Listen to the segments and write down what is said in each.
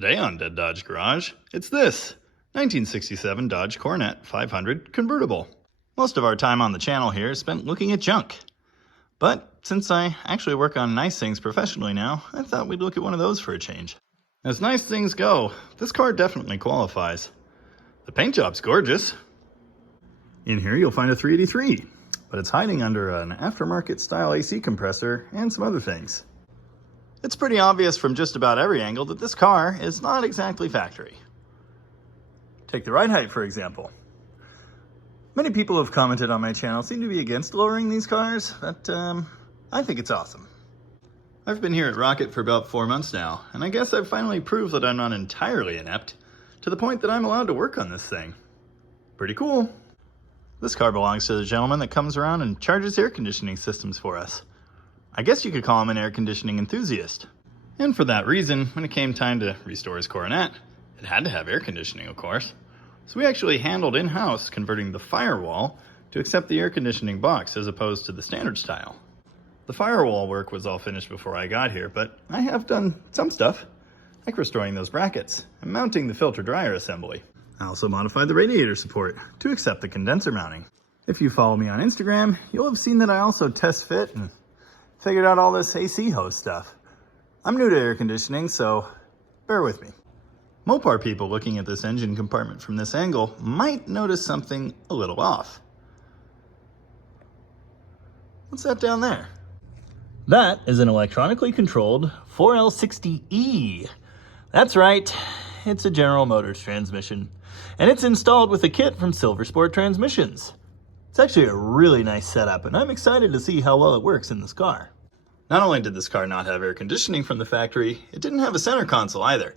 Today on Dead Dodge Garage, it's this 1967 Dodge Coronet 500 convertible. Most of our time on the channel here is spent looking at junk. But since I actually work on nice things professionally now, I thought we'd look at one of those for a change. As nice things go, this car definitely qualifies. The paint job's gorgeous. In here you'll find a 383, but it's hiding under an aftermarket style AC compressor and some other things. It's pretty obvious from just about every angle that this car is not exactly factory. Take the ride height, for example. Many people who have commented on my channel seem to be against lowering these cars, but I think it's awesome. I've been here at Rocket for about 4 months now, and I guess I've finally proved that I'm not entirely inept, to the point that I'm allowed to work on this thing. Pretty cool. This car belongs to the gentleman that comes around and charges air conditioning systems for us. I guess you could call him an air conditioning enthusiast. And for that reason, when it came time to restore his Coronet, it had to have air conditioning, of course. So we actually handled in-house converting the Firewall to accept the air conditioning box as opposed to the standard style. The Firewall work was all finished before I got here, but I have done some stuff, like restoring those brackets and mounting the filter dryer assembly. I also modified the radiator support to accept the condenser mounting. If you follow me on Instagram, you'll have seen that I also test fit and figured out all this AC hose stuff. I'm new to air conditioning, so bear with me. Mopar people looking at this engine compartment from this angle might notice something a little off. What's that down there? That is an electronically controlled 4L60E. That's right, it's a General Motors transmission, and it's installed with a kit from Silversport Transmissions. It's actually a really nice setup, and I'm excited to see how well it works in this car. Not only did this car not have air conditioning from the factory, it didn't have a center console either.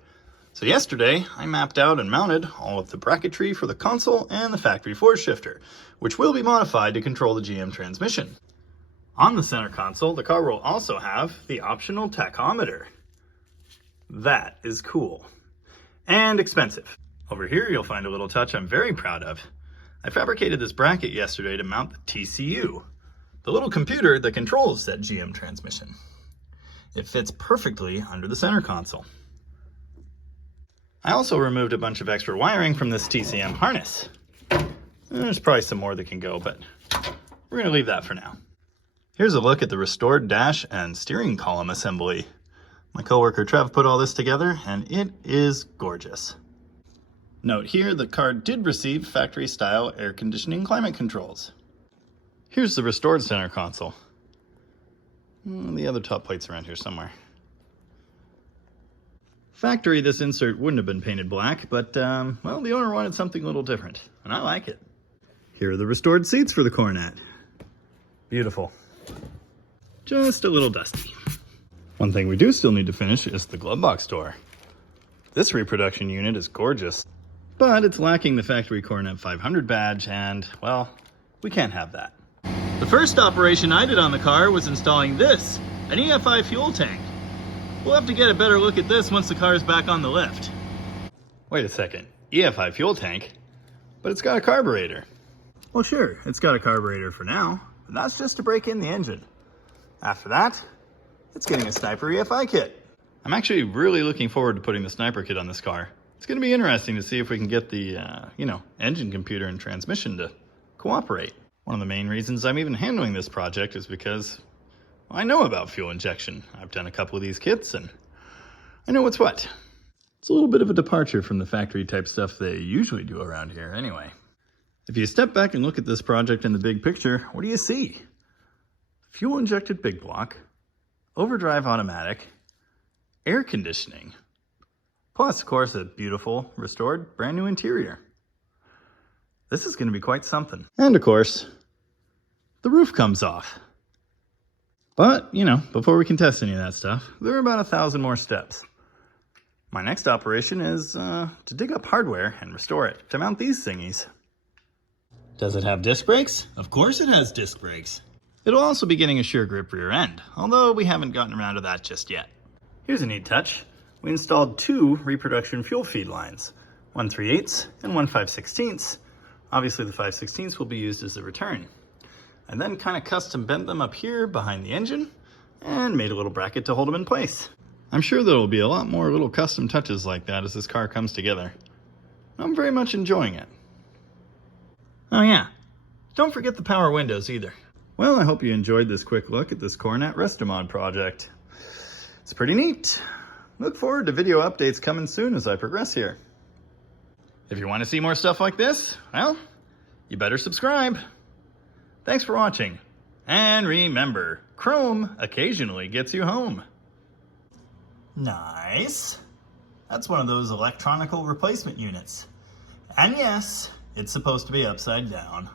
So yesterday, I mapped out and mounted all of the bracketry for the console and the factory force shifter, which will be modified to control the GM transmission. On the center console, the car will also have the optional tachometer. That is cool. And expensive. Over here, you'll find a little touch I'm very proud of. I fabricated this bracket yesterday to mount the TCU, the little computer that controls that GM transmission. It fits perfectly under the center console. I also removed a bunch of extra wiring from this TCM harness. There's probably some more that can go, but we're going to leave that for now. Here's a look at the restored dash and steering column assembly. My coworker Trev put all this together, and it is gorgeous. Note here, the car did receive factory-style air conditioning climate controls. Here's the restored center console. The other top plate's around here somewhere. Factory, this insert wouldn't have been painted black, but, well, the owner wanted something a little different, and I like it. Here are the restored seats for the Coronet. Beautiful. Just a little dusty. One thing we do still need to finish is the glove box door. This reproduction unit is gorgeous, but it's lacking the factory Coronet 500 badge, and, well, we can't have that. The first operation I did on the car was installing this, an EFI fuel tank. We'll have to get a better look at this once the car is back on the lift. Wait a second, EFI fuel tank? But it's got a carburetor. Well, sure, it's got a carburetor for now, but that's just to break in the engine. After that, it's getting a Sniper EFI kit. I'm actually really looking forward to putting the Sniper kit on this car. It's going to be interesting to see if we can get the, engine computer and transmission to cooperate. One of the main reasons I'm even handling this project is because I know about fuel injection. I've done a couple of these kits, and I know what's what. It's a little bit of a departure from the factory type stuff they usually do around here anyway. If you step back and look at this project in the big picture, what do you see? Fuel injected big block, overdrive automatic, air conditioning, plus, of course, a beautiful, restored, brand new interior. This is going to be quite something. And, of course, the roof comes off. But, before we can test any of that stuff, there are about 1,000 more steps. My next operation is to dig up hardware and restore it to mount these thingies. Does it have disc brakes? Of course it has disc brakes. It'll also be getting a sure grip rear end, although we haven't gotten around to that just yet. Here's a neat touch. We installed 2 reproduction fuel feed lines, one 3/8 and one 5/16. Obviously the 5/16 will be used as the return. I then kind of custom bent them up here behind the engine and made a little bracket to hold them in place. I'm sure there will be a lot more little custom touches like that as this car comes together. I'm very much enjoying it. Oh yeah, don't forget the power windows either. Well, I hope you enjoyed this quick look at this Coronet Restomod project. It's pretty neat. Look forward to video updates coming soon as I progress here. If you want to see more stuff like this, well, you better subscribe. Thanks for watching. And remember, chrome occasionally gets you home. Nice. That's one of those electronical replacement units. And yes, it's supposed to be upside down.